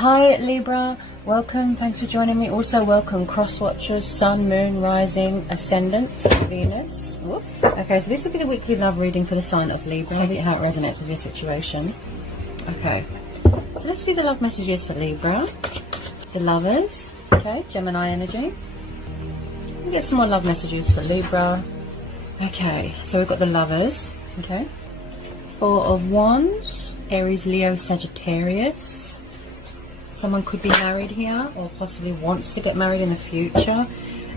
Hi Libra, welcome, thanks for joining me. Also welcome cross watchers, Sun, Moon, Rising, Ascendant, Venus. Whoop. Okay, so this will be the weekly love reading for the sign of Libra. I'll see how it resonates with your situation. Okay, so let's see the love messages for Libra. The lovers, okay, Gemini energy. We'll get some more love messages for Libra. Okay, so we've got the lovers, okay. Four of Wands, Aries, Leo, Sagittarius. Someone could be married here or possibly wants to get married in the future.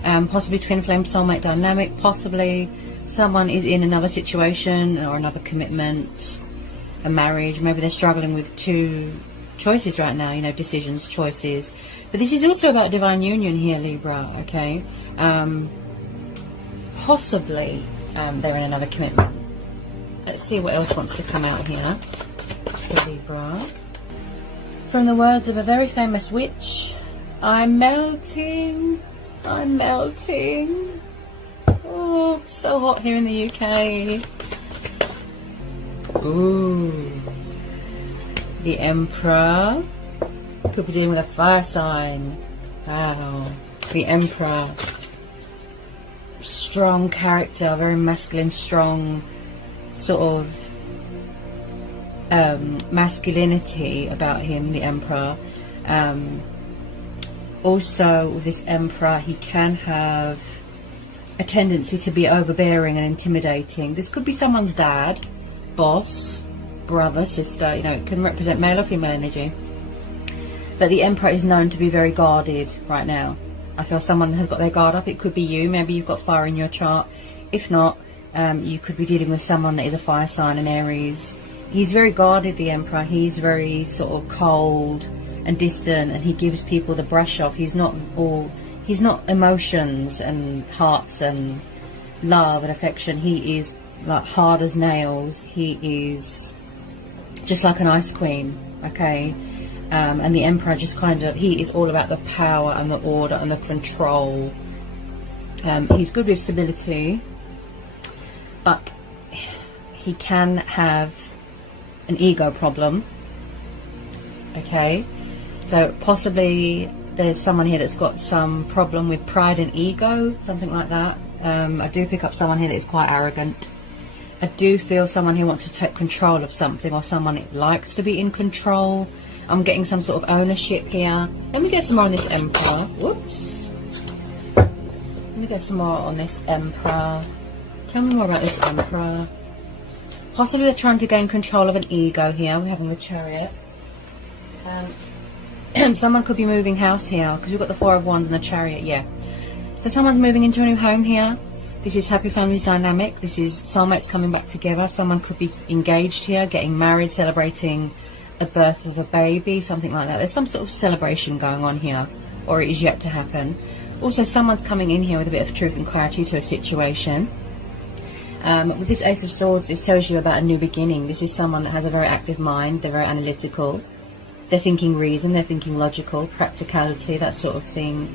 Possibly twin flame soulmate dynamic. Possibly someone is in another situation or another commitment, a marriage. Maybe they're struggling with two choices right now, you know, decisions, choices. But this is also about divine union here, Libra, okay? Possibly they're in another commitment. Let's see what else wants to come out here for Libra. From the words of a very famous witch, I'm melting, I'm melting. Oh, so hot here in the UK. Ooh, the Emperor. Could be dealing with a fire sign. Wow, the Emperor. Strong character, very masculine, strong sort of masculinity about him, the Emperor. Also with this Emperor, he can have a tendency to be overbearing and intimidating. This could be someone's dad, boss, brother, sister, you know, it can represent male or female energy. But the Emperor is known to be very guarded right now. I feel someone has got their guard up. It could be you, maybe you've got fire in your chart. If not, you could be dealing with someone that is a fire sign, an Aries. He's very guarded, the Emperor. He's very sort of cold and distant, and he gives people the brush off. He's not emotions and hearts and love and affection. He is like hard as nails. He is just like an ice queen, okay? And the Emperor just kind of, he is all about the power and the order and the control. He's good with stability, but he can have an ego problem, okay? So possibly there's someone here that's got some problem with pride and ego, something like that. I do pick up someone here that is quite arrogant. I do feel someone who wants to take control of something, or someone that likes to be in control. I'm getting some sort of ownership here. Let me get some more on this Emperor. Whoops. Let me get some more on this Emperor. Tell me more about this Emperor. Possibly they're trying to gain control of an ego here. We're having the Chariot. Someone could be moving house here, because we've got the Four of Wands and the Chariot, yeah. So someone's moving into a new home here. This is happy families dynamic. This is soulmates coming back together. Someone could be engaged here, getting married, celebrating a birth of a baby, something like that. There's some sort of celebration going on here, or it is yet to happen. Also, someone's coming in here with a bit of truth and clarity to a situation. With this Ace of Swords, this tells you about a new beginning. This is someone that has a very active mind. They're very analytical. They're thinking reason. They're thinking logical, practicality, that sort of thing.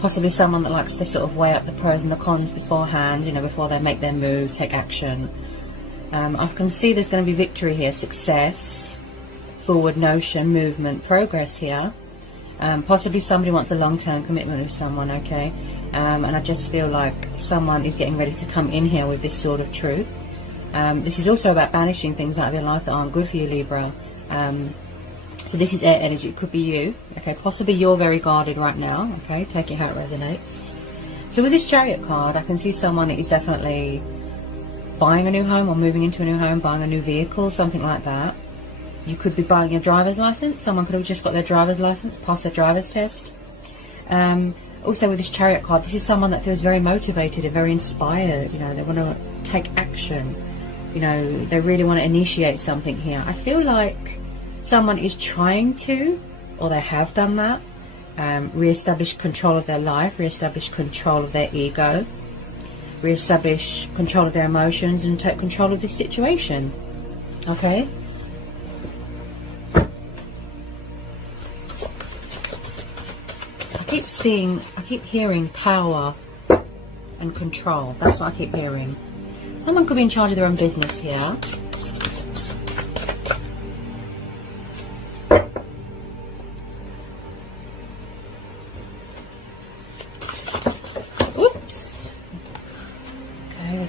Possibly someone that likes to sort of weigh up the pros and the cons beforehand, you know, before they make their move, take action. I can see there's going to be victory here, success, forward motion, movement, progress here. Possibly somebody wants a long-term commitment with someone, okay? And I just feel like someone is getting ready to come in here with this sort of truth. This is also about banishing things out of your life that aren't good for you, Libra. So this is air energy. It could be you, okay? Possibly you're very guarded right now, okay? Take it how it resonates. So with this Chariot card, I can see someone that is definitely buying a new home or moving into a new home, buying a new vehicle, something like that. You could be buying your driver's license. Someone could have just got their driver's license, passed their driver's test. Also with this Chariot card, this is someone that feels very motivated and very inspired. You know, they want to take action. You know, they really want to initiate something here. I feel like someone is trying to, or they have done that, re-establish control of their life, re-establish control of their ego, re-establish control of their emotions, and take control of this situation. Okay? I keep hearing power and control. That's what I keep hearing. Someone could be in charge of their own business here.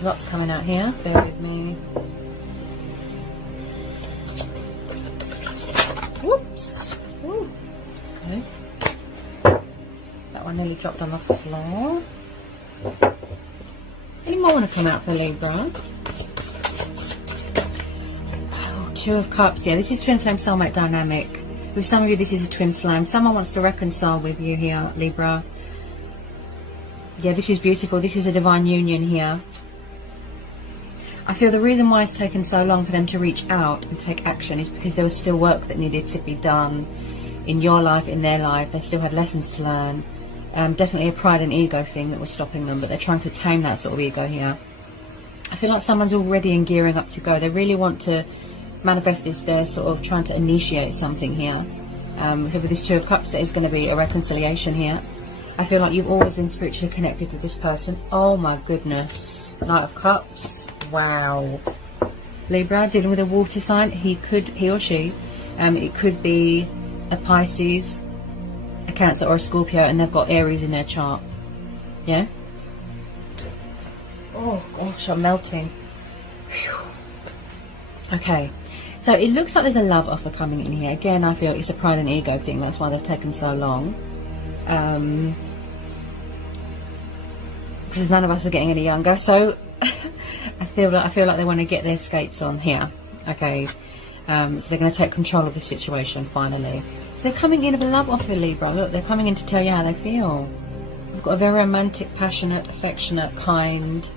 There's lots coming out here. Bear with me. Whoops. Ooh. Okay. That one nearly dropped on the floor. Any more want to come out for Libra? Oh, Two of Cups. Yeah, this is twin flame soulmate dynamic. With some of you, this is a twin flame. Someone wants to reconcile with you here, Libra. Yeah, this is beautiful. This is a divine union here. I feel the reason why it's taken so long for them to reach out and take action is because there was still work that needed to be done in your life, in their life. They still had lessons to learn. Definitely a pride and ego thing that was stopping them, but they're trying to tame that sort of ego here. I feel like someone's already in gearing up to go. They really want to manifest this. They're sort of trying to initiate something here. So with this Two of Cups, there is going to be a reconciliation here. I feel like you've always been spiritually connected with this person. Oh my goodness. Knight of Cups. Wow. Libra, dealing with a water sign. He or she, it could be a Pisces, a Cancer or a Scorpio, and they've got Aries in their chart. Yeah? Oh gosh, I'm melting. Whew. Okay. So it looks like there's a love offer coming in here. Again, I feel it's a pride and ego thing. That's why they've taken so long. Because none of us are getting any younger. So I feel like they want to get their skates on here. Okay. So they're going to take control of the situation finally. So they're coming in with a love offer, Libra. Look, they're coming in to tell you how they feel. They've got a very romantic, passionate, affectionate, kind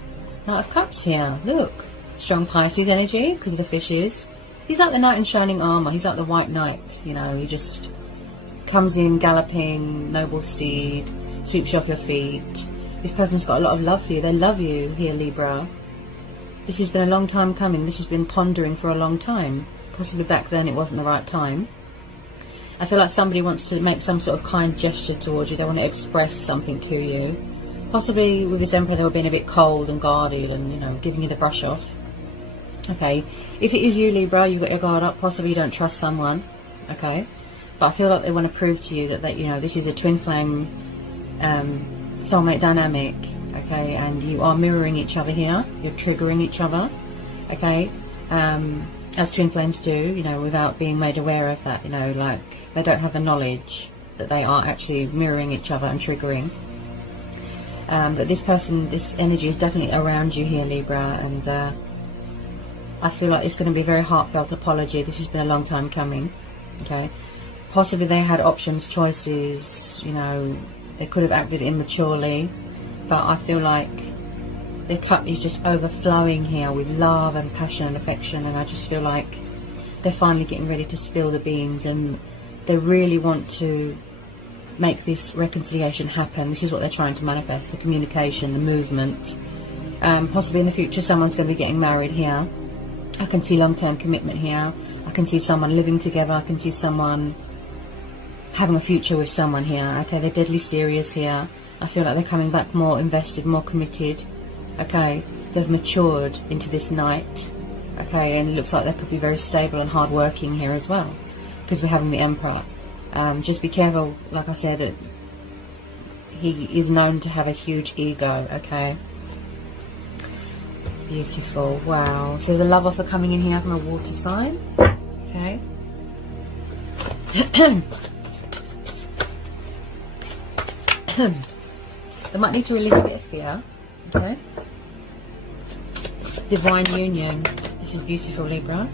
Knight of Cups here. Look. Strong Pisces energy because of the fishes. He's like the knight in shining armour. He's like the white knight, you know. He just comes in galloping, noble steed, sweeps you off your feet. This person's got a lot of love for you. They love you here, Libra. This has been a long time coming. This has been pondering for a long time. Possibly back then it wasn't the right time. I feel like somebody wants to make some sort of kind gesture towards you. They want to express something to you. Possibly with this Emperor they were being a bit cold and guarded and, you know, giving you the brush off. Okay, if it is you, Libra, you've got your guard up. Possibly you don't trust someone. Okay, but I feel like they want to prove to you that you know, this is a twin flame soulmate dynamic. Okay, and you are mirroring each other here. You're triggering each other. Okay, as twin flames do, you know, without being made aware of that. You know, like they don't have the knowledge that they are actually mirroring each other and triggering. But this person, this energy is definitely around you here, Libra, and I feel like it's going to be a very heartfelt apology. This has been a long time coming. Okay, possibly they had options, choices, you know, they could have acted immaturely, but I feel like the cup is just overflowing here with love and passion and affection, and I just feel like they're finally getting ready to spill the beans, and they really want to make this reconciliation happen. This is what they're trying to manifest, the communication, the movement. Possibly in the future someone's going to be getting married here. I can see long-term commitment here. I can see someone living together. I can see someone having a future with someone here. Okay, they're deadly serious here. I feel like they're coming back more invested, more committed. Okay, they've matured into this knight. Okay, and it looks like they could be very stable and hard-working here as well, because we're having the Emperor. Just be careful, like I said, he is known to have a huge ego. Okay. Beautiful. Wow. So the love offer coming in here from a water sign. Okay. They might need to release a bit of fear. Okay. Divine union. This is beautiful, Libra.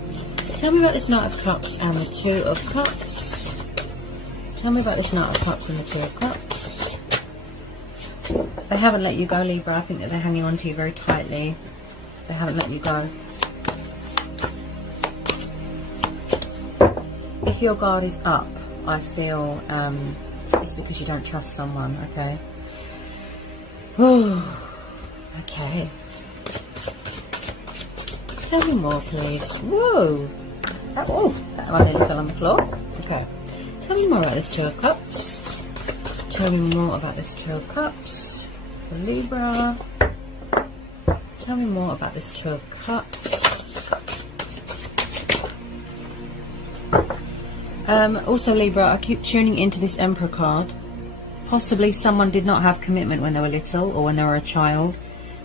Tell me about this Knight of Cups and the Two of Cups. Tell me about this Knight of Cups and the Two of Cups. They haven't let you go, Libra. I think that they're hanging on to you very tightly. They haven't let you go. If your guard is up, I feel it's because you don't trust someone. Okay. Whew. Okay. Tell me more, please. Whoa. That one nearly fell on the floor. Okay. Tell me more about this Two of Cups. Tell me more about this Two of Cups for Libra. Tell me more about this Two of Cups. Also, Libra, I keep tuning into this Emperor card. Possibly someone did not have commitment when they were little or when they were a child.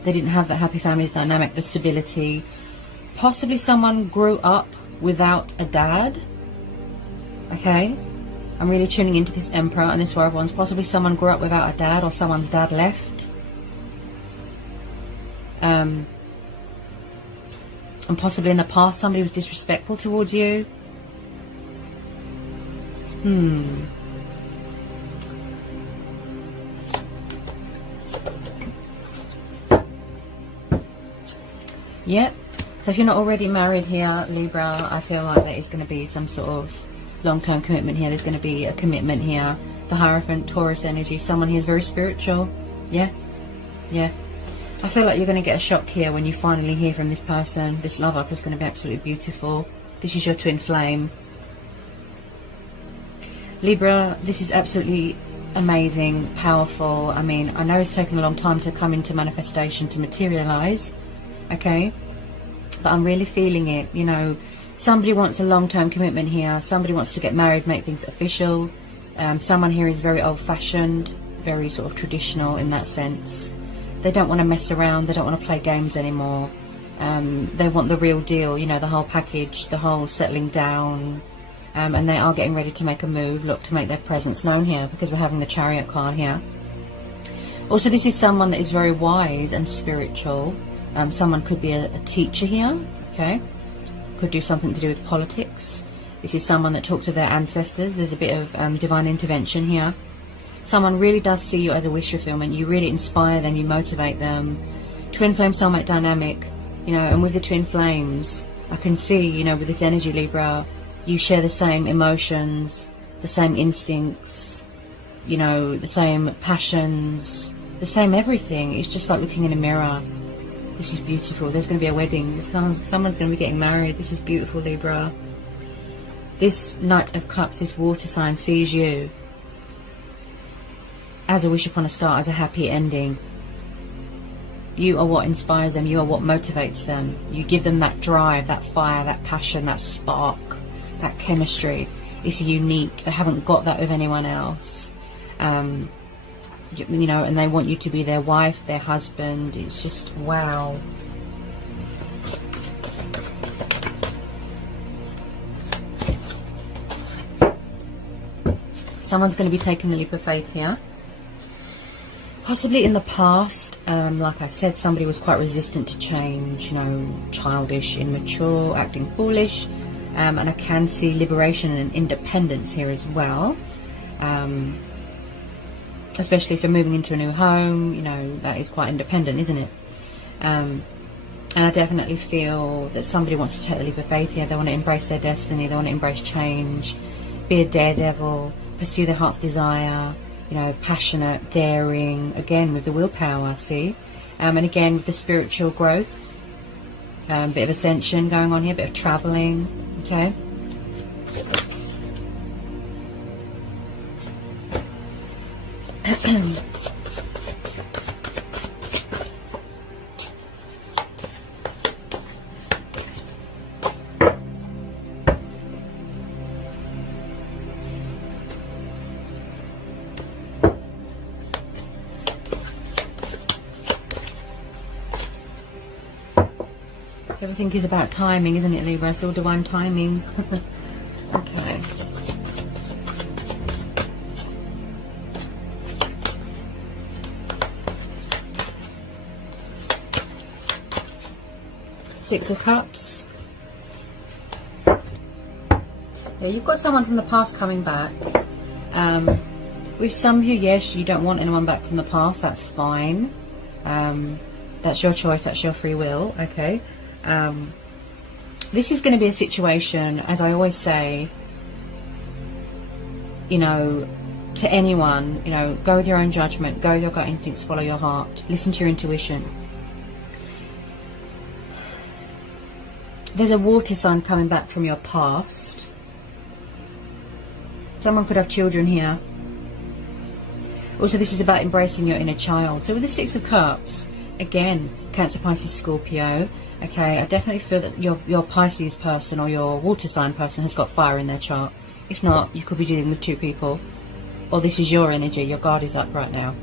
They didn't have that happy family dynamic, the stability. Possibly someone grew up without a dad. Okay, I'm really tuning into this Emperor and this Four of Wands. Possibly someone grew up without a dad, or someone's dad left. And possibly in the past somebody was disrespectful towards you. Yep. So if you're not already married here, Libra, I feel like there is going to be some sort of long-term commitment here. There's going to be a commitment here. The Hierophant, Taurus energy, someone who's very spiritual. Yeah. Yeah. I feel like you're going to get a shock here when you finally hear from this person. This love life is going to be absolutely beautiful. This is your twin flame. Libra, this is absolutely amazing, powerful. I mean, I know it's taken a long time to come into manifestation, to materialize. Okay, but I'm really feeling it. You know, somebody wants a long-term commitment here. Somebody wants to get married, make things official. Someone here is very old-fashioned, very sort of traditional in that sense. They don't want to mess around. They don't want to play games anymore. They want the real deal, you know, the whole package, the whole settling down. And they are getting ready to make a move, look, to make their presence known here, because we're having the Chariot card here. Also, this is someone that is very wise and spiritual. Someone could be a teacher here, okay? Could do something to do with politics. This is someone that talks to their ancestors. There's a bit of divine intervention here. Someone really does see you as a wish fulfillment. You really inspire them, you motivate them. Twin flame soulmate dynamic, you know, and with the twin flames, I can see, you know, with this energy, Libra, you share the same emotions, the same instincts, you know, the same passions, the same everything. It's just like looking in a mirror. This is beautiful. There's going to be a wedding. Someone's going to be getting married. This is beautiful, Libra. This Knight of Cups, this water sign, sees you as a wish upon a star, as a happy ending. You are what inspires them. You are what motivates them. You give them that drive, that fire, that passion, that spark, that chemistry. It's unique. They haven't got that with anyone else. You know, and they want you to be their wife, their husband. It's just wow. Someone's going to be taking a leap of faith here. Possibly in the past, like I said, somebody was quite resistant to change, you know, childish, immature, acting foolish. And I can see liberation and independence here as well. Especially if you're moving into a new home, you know, that is quite independent, isn't it? And I definitely feel that somebody wants to take the leap of faith here. They want to embrace their destiny. They want to embrace change, be a daredevil, pursue their heart's desire, you know, passionate, daring, again with the willpower, see? And again with the spiritual growth, bit of ascension going on here, bit of traveling, okay? Everything is about timing, isn't it, Libra? It's all divine timing. Okay. Six of Cups. Yeah, you've got someone from the past coming back. With some of you, yes, you don't want anyone back from the past. That's fine. That's your choice. That's your free will. Okay. This is going to be a situation, as I always say, you know, to anyone, you know, go with your own judgment, go with your gut instincts, follow your heart, listen to your intuition. There's a water sign coming back from your past. Someone could have children here. Also, this is about embracing your inner child. So with the Six of Cups, again, Cancer, Pisces, Scorpio. Okay, I definitely feel that your Pisces person or your water sign person has got fire in their chart. If not, you could be dealing with two people. Or this is your energy, your guard is up right now.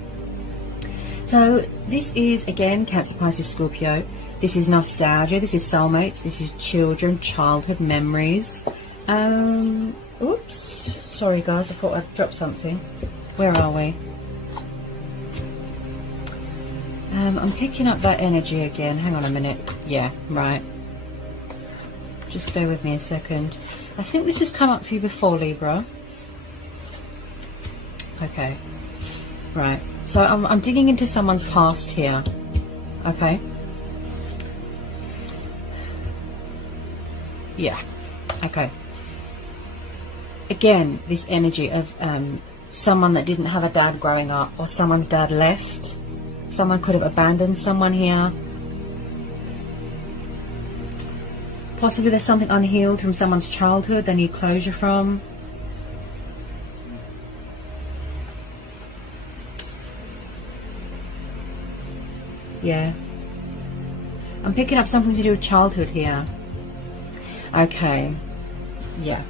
So So this is, again, Cancer, Pisces, Scorpio. This is nostalgia, this is soulmates, this is children, childhood memories. Oops, sorry guys, I thought I'd dropped something. Where are we? I'm picking up that energy again. Hang on a minute. Yeah, right. Just bear with me a second. I think this has come up for you before, Libra. Okay. Right. So I'm digging into someone's past here. Okay. Yeah. Okay. Again, this energy of someone that didn't have a dad growing up, or someone's dad left. Someone could have abandoned someone here. Possibly there's something unhealed from someone's childhood they need closure from. Yeah. I'm picking up something to do with childhood here. Okay. Yeah.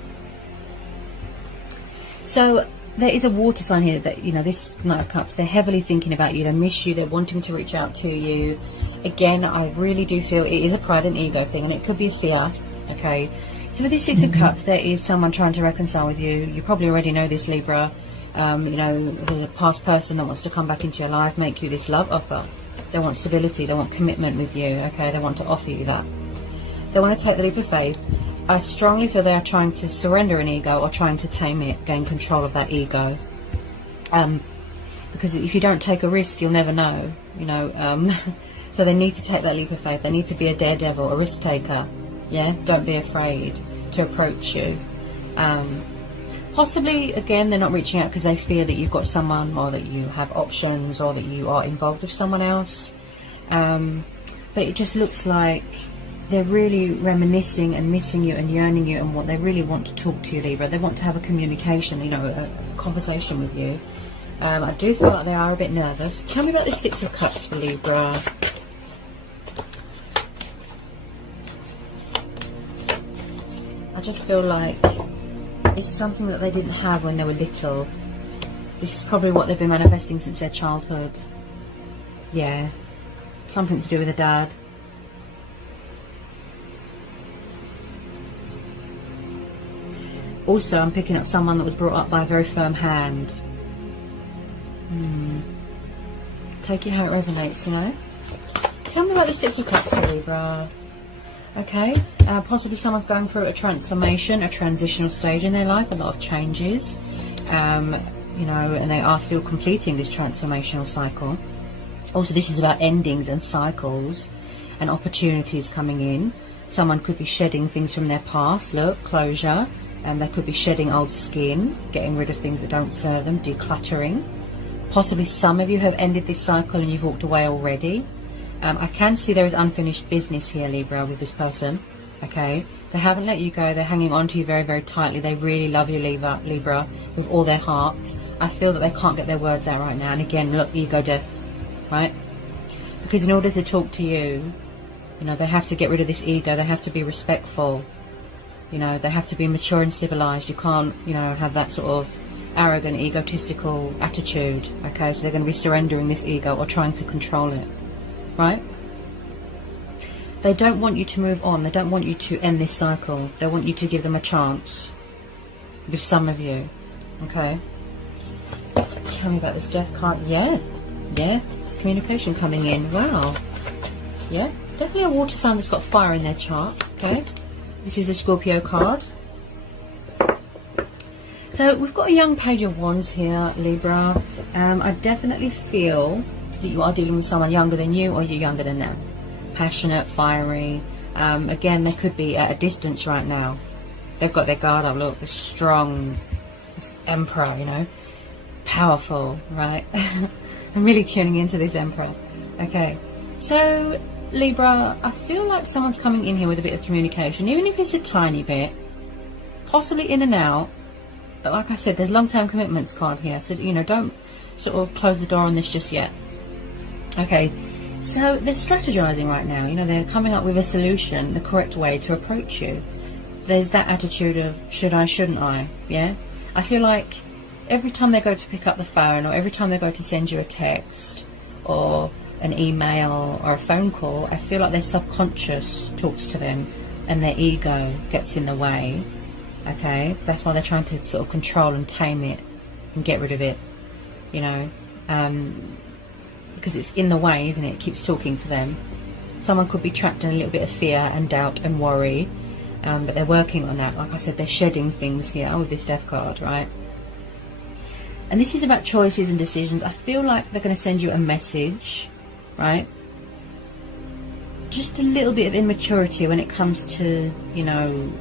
So there is a water sign here that, you know, this Knight of Cups, they're heavily thinking about you, they miss you, they're wanting to reach out to you. Again, I really do feel it is a pride and ego thing, and it could be a fear. Okay. So with this Six of Cups, there is someone trying to reconcile with you. You probably already know this, Libra. You know, there's a past person that wants to come back into your life, make you this love offer. They want stability, they want commitment with you, okay? They want to offer you that. They want to take the leap of faith. I strongly feel they are trying to surrender an ego or trying to tame it, gain control of that ego. Because if you don't take a risk, you'll never know, you know. So they need to take that leap of faith. They need to be a daredevil, a risk taker. Yeah, don't be afraid to approach you. Possibly, again, they're not reaching out because they fear that you've got someone, or that you have options, or that you are involved with someone else. But it just looks like they're really reminiscing and missing you and yearning you, and what they really want to talk to you, Libra. They want to have a communication, you know, a conversation with you. I do feel like they are a bit nervous. Tell me about the Six of Cups for Libra. I just feel like it's something that they didn't have when they were little. This is probably what they've been manifesting since their childhood. Yeah. Something to do with a dad. Also, I'm picking up someone that was brought up by a very firm hand. Take it how it resonates, you know. Tell me about the Six of Cups for Libra. Okay, possibly someone's going through a transformation, a transitional stage in their life, a lot of changes, you know, and they are still completing this transformational cycle. Also, this is about endings and cycles and opportunities coming in. Someone could be shedding things from their past, look, closure, and they could be shedding old skin, getting rid of things that don't serve them, decluttering. Possibly some of you have ended this cycle and you've walked away already. I can see there is unfinished business here, Libra, with this person. Okay, they haven't let you go. They're hanging on to you very, very tightly. They really love you, Libra, with all their heart. I feel that they can't get their words out right now. And again, look, ego death, right? Because in order to talk to you, you know, they have to get rid of this ego. They have to be respectful. You know, they have to be mature and civilized. You can't, you know, have that sort of arrogant, egotistical attitude. Okay, so they're going to be surrendering this ego or trying to control it. Right? They don't want you to move on. They don't want you to end this cycle. They want you to give them a chance. With some of you. Okay? Tell me about this Death card. Yeah. Yeah. There's communication coming in. Wow. Yeah. Definitely a water sign that's got fire in their chart. Okay? This is the Scorpio card. So we've got a young Page of Wands here, Libra. I definitely feel that you are dealing with someone younger than you, or you're younger than them. Passionate, fiery. Again, they could be at a distance right now. They've got their guard up. Look, this strong, this Emperor, you know, powerful, right? I'm really tuning into this Emperor. Okay, so Libra, I feel like someone's coming in here with a bit of communication, even if it's a tiny bit, possibly in and out. But like I said, there's long-term commitments card here, so you know, don't sort of close the door on this just yet. Okay, so they're strategizing right now. You know, they're coming up with a solution, the correct way to approach you. There's that attitude of should I, shouldn't I? Yeah, I feel like every time they go to pick up the phone, or every time they go to send you a text, or an email or a phone call, I feel like their subconscious talks to them and their ego gets in the way. Okay, that's why they're trying to sort of control and tame it and get rid of it, you know, because it's in the way, isn't it? It keeps talking to them. Someone could be trapped in a little bit of fear and doubt and worry, but they're working on that. Like I said, they're shedding things here with this Death card, right? And this is about choices and decisions. I feel like they're going to send you a message, right? Just a little bit of immaturity when it comes to, you know,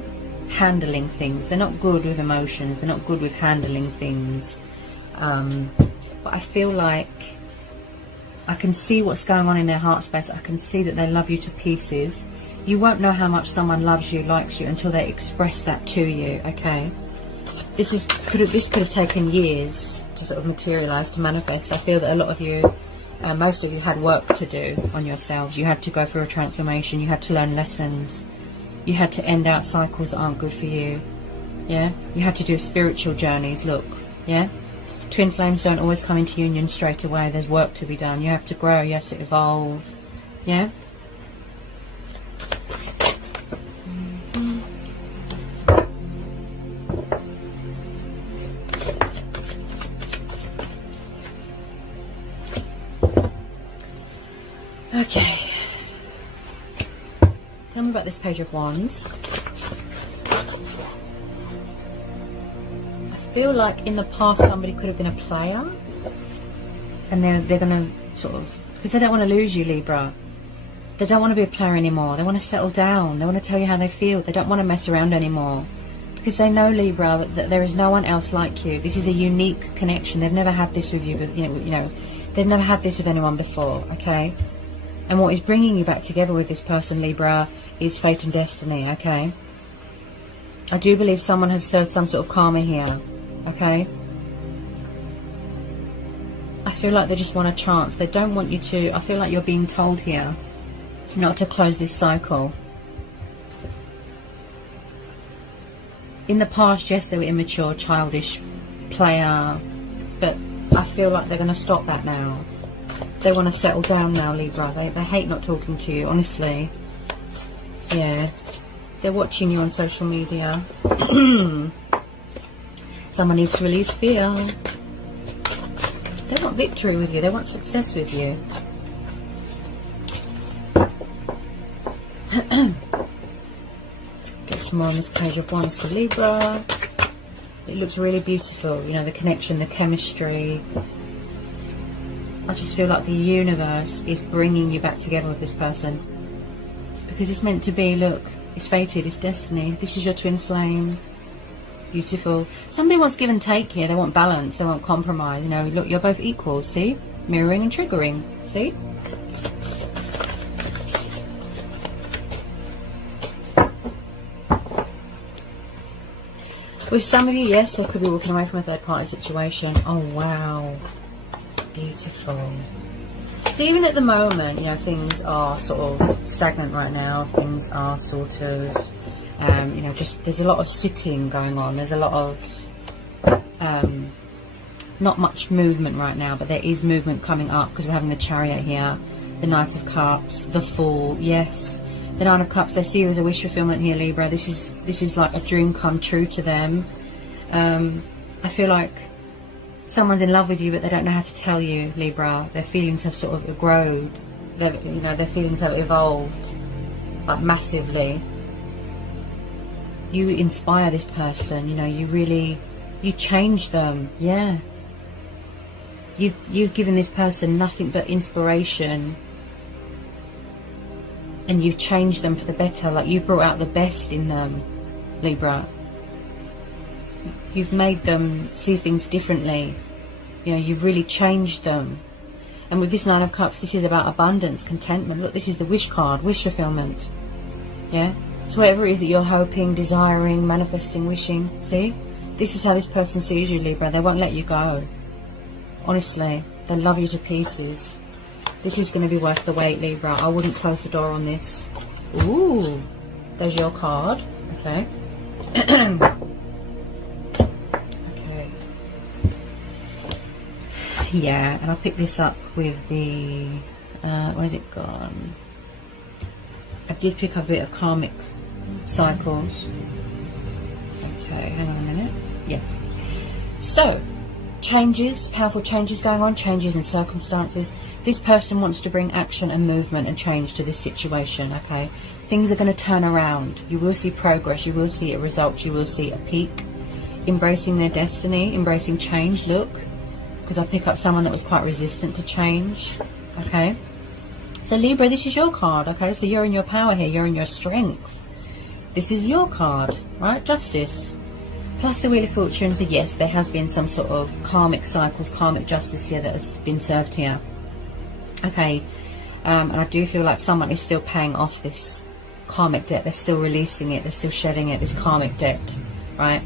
handling things. They're not good with emotions. They're not good with handling things. But I feel like I can see what's going on in their heart space. I can see that they love you to pieces. You won't know how much someone loves you, likes you, until they express that to you, okay? This could have taken years to sort of materialize, to manifest. I feel that a lot of you, most of you, had work to do on yourselves. You had to go through a transformation. You had to learn lessons. You had to end out cycles that aren't good for you. Yeah? You had to do spiritual journeys, look. Yeah? Twin flames don't always come into union straight away. There's work to be done. You have to grow. You have to evolve. Yeah? Okay. Tell me about this Page of Wands. I feel like in the past somebody could have been a player, and they're going to sort of, because they don't want to lose you, Libra. They don't want to be a player anymore. They want to settle down. They want to tell you how they feel. They don't want to mess around anymore, because they know, Libra, that there is no one else like you. This is a unique connection. They've never had this with you, but you know, they've never had this with anyone before. Okay. And what is bringing you back together with this person, Libra, is fate and destiny, okay? I do believe someone has served some sort of karma here, okay? I feel like they just want a chance. They don't want you to... I feel like you're being told here not to close this cycle. In the past, yes, they were immature, childish, player, but I feel like they're going to stop that now. They want to settle down now, Libra. They hate not talking to you, honestly. Yeah. They're watching you on social media. Someone needs to release fear. They want victory with you. They want success with you. Get some more on this Page of Wands for Libra. It looks really beautiful. You know, the connection, the chemistry. I just feel like the universe is bringing you back together with this person, because it's meant to be. Look, it's fated, it's destiny. This is your twin flame. Beautiful. Somebody wants give and take here. They want balance, they want compromise. You know, look, you're both equals, see? Mirroring and triggering, see? With some of you, yes, they could be walking away from a third party situation. Oh, wow. Beautiful. So even at the moment, you know, things are sort of stagnant right now. Things are sort of, you know, just there's a lot of sitting going on. There's a lot of, not much movement right now, but there is movement coming up, because we're having the Chariot here, the Knight of Cups, the Fool. Yes, the Nine of Cups. They see you as a wish fulfillment here, Libra. This is like a dream come true to them. I feel like someone's in love with you, but they don't know how to tell you, Libra. Their feelings have sort of grown. You know, their feelings have evolved, like, massively. You inspire this person. You know, you change them. Yeah. You've given this person nothing but inspiration, and you've changed them for the better. Like, you've brought out the best in them, Libra. You've made them see things differently. You know, you've really changed them. And with this Nine of Cups, this is about abundance, contentment. Look, this is the wish card, wish fulfillment. Yeah? So whatever it is that you're hoping, desiring, manifesting, wishing, see? This is how this person sees you, Libra. They won't let you go. Honestly, they love you to pieces. This is going to be worth the wait, Libra. I wouldn't close the door on this. Ooh, there's your card. Okay. Yeah, and I'll pick this up with the, where's it gone? I did pick up a bit of karmic cycles. Okay, hang on a minute. Yeah. So, changes, powerful changes going on, changes in circumstances. This person wants to bring action and movement and change to this situation, okay? Things are going to turn around. You will see progress, you will see a result, you will see a peak. Embracing their destiny, embracing change, look. Because I pick up someone that was quite resistant to change, okay? So Libra, this is your card, okay? So you're in your power here, you're in your strength. This is your card, right? Justice. Plus the Wheel of Fortune, so yes, there has been some sort of karmic cycles, karmic justice here that has been served here. Okay, and I do feel like someone is still paying off this karmic debt. They're still releasing it, they're still shedding it, this karmic debt, right?